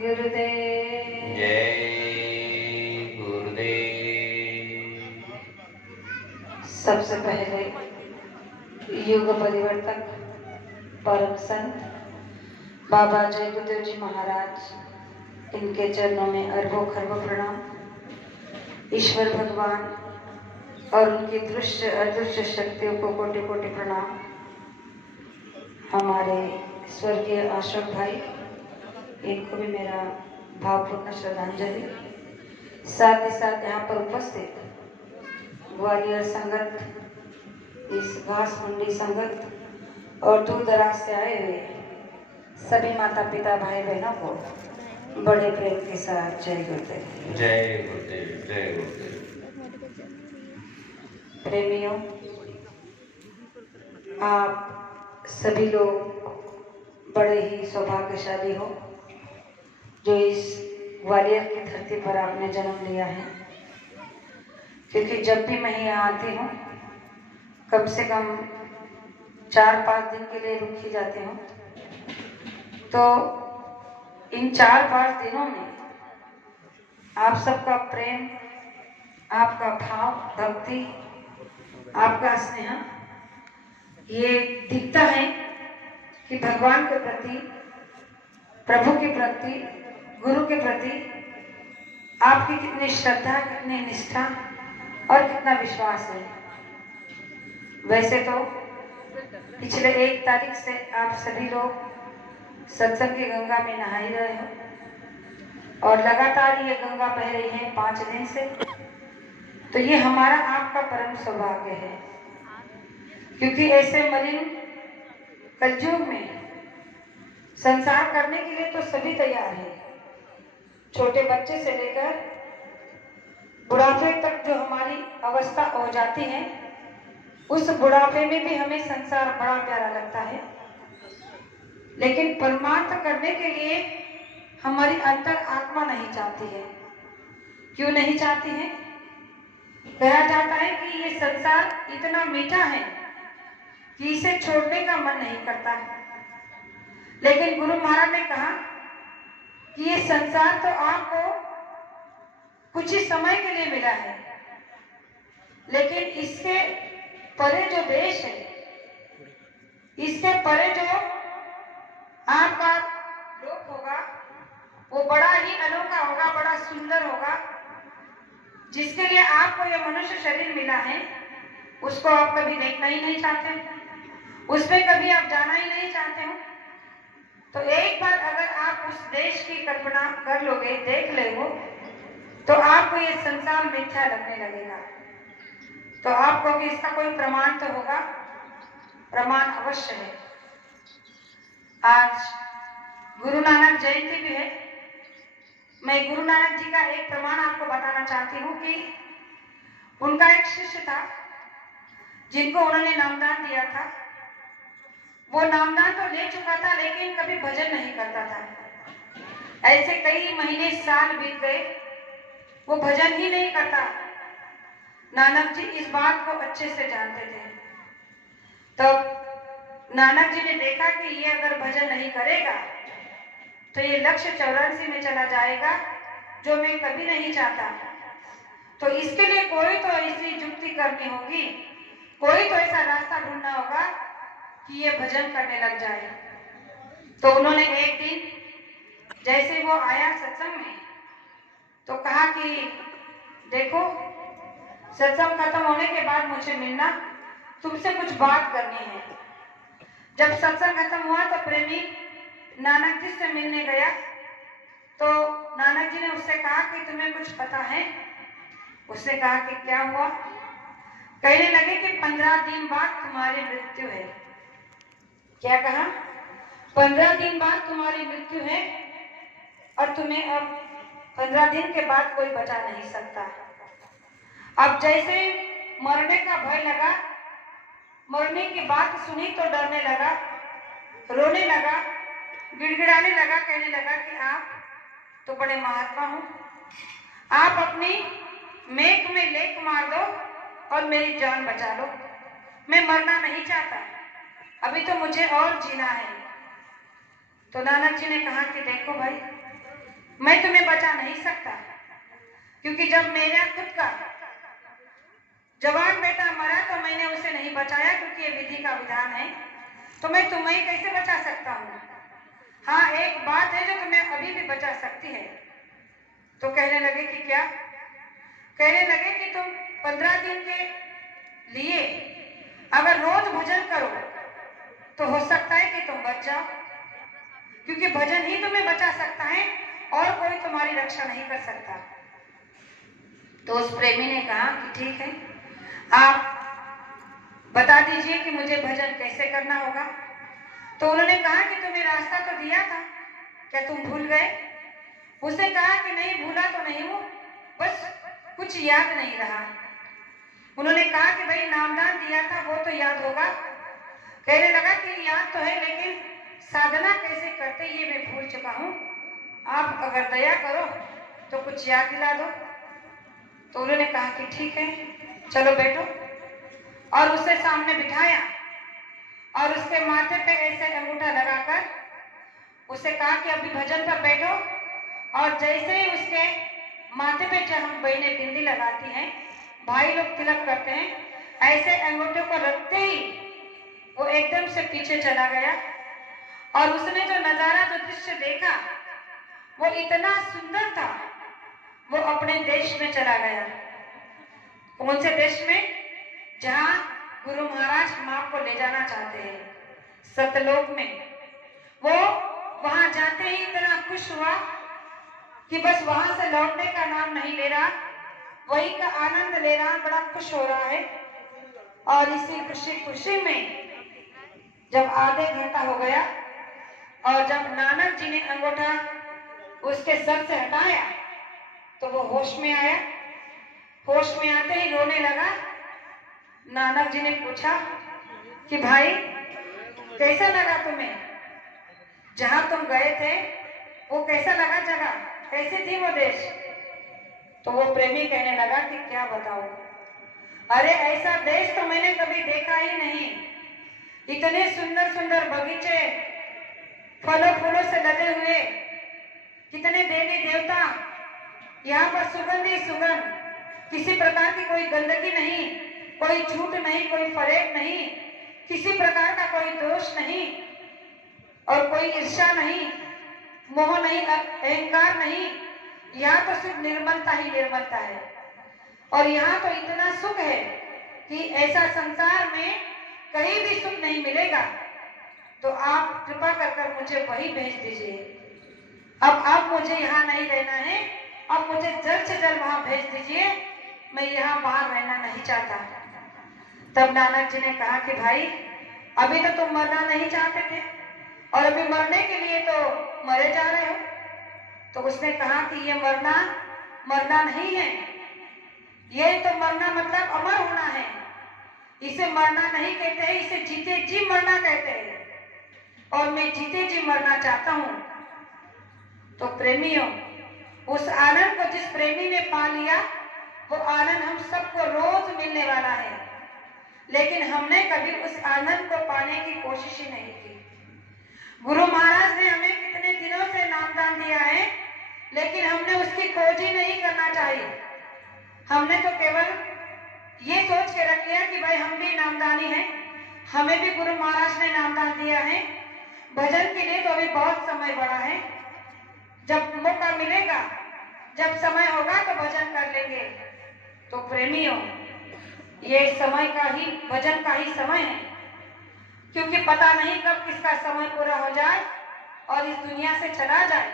गुरुदेव। जय गुरुदेव। सबसे पहले युग परिवर्तक परम संत बाबा जय गुरुदेव जी महाराज, इनके चरणों में अरबों खरबों प्रणाम। ईश्वर भगवान और उनकी दृश्य अदृश्य शक्तियों को कोटि कोटि प्रणाम। हमारे स्वर्गीय अशोक भाई, इनको भी मेरा भावपूर्ण श्रद्धांजलि। साथ ही साथ यहाँ पर उपस्थित ग्वालियर संगत, इस घास मंडी संगत और दूर दराज से आए हुए सभी माता पिता भाई बहनों को बड़े प्रेम के साथ जय गुरुदेव। जय गुरुदेव। जय गुरुदेव। प्रेमियों, आप सभी लोग बड़े ही सौभाग्यशाली हो जो इस ग्वालियर की धरती पर आपने जन्म लिया है। क्योंकि जब भी मैं यहाँ आती हूँ, कम से कम 4-5 दिन के लिए रुक ही जाती हूँ, तो इन 4-5 दिनों में आप सबका प्रेम, आपका भाव, भक्ति, आपका स्नेह ये दिखता है कि भगवान के प्रति, प्रभु के प्रति, गुरु के प्रति आपकी कितनी श्रद्धा, कितनी निष्ठा और कितना विश्वास है। वैसे तो पिछले 1 तारीख से आप सभी लोग सत्संग की गंगा में नहा ही रहे हो और लगातार ये गंगा बह रही है 5 दिन से। तो ये हमारा आपका परम सौभाग्य है, क्योंकि ऐसे मलिन कलयुग में संसार करने के लिए तो सभी तैयार है। छोटे बच्चे से लेकर बुढ़ापे तक जो हमारी अवस्था हो जाती है, उस बुढ़ापे में भी हमें संसार बड़ा प्यारा लगता है। लेकिन परमार्थ करने के लिए हमारी अंतर आत्मा नहीं चाहती है। क्यों नहीं चाहती है? कहा जाता है कि ये संसार इतना मीठा है कि इसे छोड़ने का मन नहीं करता। लेकिन गुरु महाराज ने कहा कि ये संसार तो आपको कुछ ही समय के लिए मिला है, लेकिन इसके परे जो देश है, इसके परे जो आपका लोक होगा, वो बड़ा ही अनोखा होगा, बड़ा सुंदर होगा। जिसके लिए आपको ये मनुष्य शरीर मिला है, उसको आप कभी देखना ही नहीं चाहते, उसमें कभी आप जाना ही नहीं चाहते हो। तो एक बार अगर आप उस देश की कल्पना कर लोगे, देख लोगे, तो आपको ये संसार मिथ्या लगने लगेगा। तो आपको कि इसका कोई प्रमाण तो होगा, प्रमाण अवश्य है। आज गुरु नानक जयंती भी है। मैं गुरु नानक जी का एक प्रमाण आपको बताना चाहती हूँ कि उनका एक शिष्य था जिनको उन्होंने नामदान दिया था। वो नामदान तो ले चुका था, लेकिन कभी भजन नहीं करता था। ऐसे कई महीने साल बीत गए, वो भजन ही नहीं करता। नानक जी इस बात को अच्छे से जानते थे। तब नानक जी ने देखा कि ये अगर भजन नहीं करेगा तो ये लक्ष्य 84 में चला जाएगा, जो मैं कभी नहीं चाहता। तो इसके लिए कोई तो ऐसी युक्ति करनी होगी, कोई तो ऐसा रास्ता ढूंढना होगा कि ये भजन करने लग जाए। तो उन्होंने एक दिन जैसे वो आया सत्संग में, तो कहा कि देखो, सत्संग खत्म होने के बाद मुझे मिलना, तुमसे कुछ बात करनी है। जब सत्संग खत्म हुआ तो प्रेमी नानक जी से मिलने गया, तो नानक जी ने उससे कहा कि तुम्हें कुछ पता है? उसने कहा कि क्या हुआ? कहने लगे कि 15 दिन बाद तुम्हारी मृत्यु है। क्या कहा? 15 दिन बाद तुम्हारी मृत्यु है और तुम्हें अब 15 दिन के बाद कोई बचा नहीं सकता। अब जैसे मरने का भय लगा, मरने की बात सुनी तो डरने लगा, रोने लगा, गिड़गिड़ाने लगा, कहने लगा कि आप तो बड़े महात्मा हो, आप अपनी मेक में लेक मार दो और मेरी जान बचा लो। मैं मरना नहीं चाहता, अभी तो मुझे और जीना है। तो नानक जी ने कहा कि देखो भाई, मैं तुम्हें बचा नहीं सकता, क्योंकि जब मेरा खुद का जवान बेटा मरा तो मैंने उसे नहीं बचाया, क्योंकि ये विधि का विधान है, तो मैं तुम्हें कैसे बचा सकता हूँ। हाँ, एक बात है जो तुम्हें अभी भी बचा सकती है। तो कहने लगे कि क्या? कहने लगे कि तुम 15 दिन के लिए अगर रोज भजन करो तो हो सकता है कि तुम बच जाओ, क्योंकि भजन ही तुम्हें बचा सकता है और कोई तुम्हारी रक्षा नहीं कर सकता। तो उस प्रेमी ने कहा कि ठीक है, आप बता दीजिए कि मुझे भजन कैसे करना होगा। तो उन्होंने कहा कि तुम्हें रास्ता तो दिया था, क्या तुम भूल गए? उसने कहा कि नहीं, भूला तो नहीं हूँ, बस कुछ याद नहीं रहा। उन्होंने कहा कि भाई नामदान दिया था वो तो याद होगा। कहने लगा कि याद तो है, लेकिन साधना कैसे करते ये मैं भूल चुका हूँ, आप अगर दया करो तो कुछ याद दिला दो। तो उन्होंने कहा कि ठीक है, चलो बैठो, और उसे सामने बिठाया और उसके माथे पे ऐसे अंगूठा लगाकर उसे कहा कि अभी भजन पर बैठो। और जैसे ही उसके माथे पे जब हम बहनें बिंदी लगाती हैं, भाई लोग तिलक करते हैं, ऐसे अंगूठे को रखते ही वो एकदम से पीछे चला गया। और उसने जो नजारा, जो दृश्य देखा वो इतना सुंदर था, वो अपने देश में चला गया। कौन से देश में? जहां गुरु महाराज हम आपको ले जाना चाहते हैं, सतलोक में। वो वहां जाते ही इतना खुश हुआ कि बस वहां से लौटने का नाम नहीं ले रहा, वही का आनंद ले रहा, बड़ा खुश हो रहा है। और इसी खुशी खुशी में जब आधे घंटा हो गया और जब नानक जी ने अंगूठा उसके सर से हटाया तो वो होश में आया। होश में आते ही रोने लगा। नानक जी ने पूछा कि भाई कैसा लगा तुम्हें, जहां तुम गए थे वो कैसा लगा, जगह कैसी थी वो देश? तो वो प्रेमी कहने लगा कि क्या बताऊं, अरे ऐसा देश तो मैंने कभी देखा ही नहीं। इतने सुंदर सुंदर बगीचे, फलों फूलों से लदे हुए, कितने देवी देवता, यहाँ पर सुगंध ही सुगंध, किसी प्रकार की कोई गंदगी नहीं, कोई झूठ नहीं, कोई फरेब नहीं, किसी प्रकार का कोई दोष नहीं, और कोई ईर्ष्या नहीं, मोह नहीं, अहंकार नहीं। यहाँ तो सिर्फ निर्मलता ही निर्मलता है। और यहाँ तो इतना सुख है कि ऐसा संसार में कहीं भी सुख नहीं मिलेगा। तो आप कृपा कर मुझे वही भेज दीजिए। अब मुझे यहाँ नहीं रहना है, अब मुझे जल्द से जल्द वहां भेज दीजिए, मैं यहाँ बाहर रहना नहीं चाहता। तब नानक जी ने कहा कि भाई अभी तो तुम मरना नहीं चाहते थे और अभी मरने के लिए तो मरे जा रहे हो। तो उसने कहा कि ये मरना नहीं है, ये तो मरना मतलब अमर होना है। इसे मरना नहीं कहते हैं, इसे जीते जी मरना कहते हैं, और मैं जीते जी मरना चाहता हूं। तो प्रेमियों, उस आनंद को जिस प्रेमी ने पा लिया वो आनंद हम सबको रोज मिलने वाला है, लेकिन हमने कभी उस आनंद को पाने की कोशिश ही नहीं की। गुरु महाराज ने हमें कितने दिनों से नामदान दिया है, लेकिन हमने उसकी खोज ही नहीं करना चाहिए। हमने तो केवल ये सोच के रख लिया कि भाई हम भी नामदानी हैं, हमें भी गुरु महाराज ने नामदान दिया है, भजन के लिए तो अभी बहुत समय बड़ा है, जब मौका मिलेगा, जब समय होगा तो भजन कर लेंगे। तो प्रेमियों, ये समय का ही, भजन का ही समय है, क्योंकि पता नहीं कब किसका समय पूरा हो जाए और इस दुनिया से चला जाए।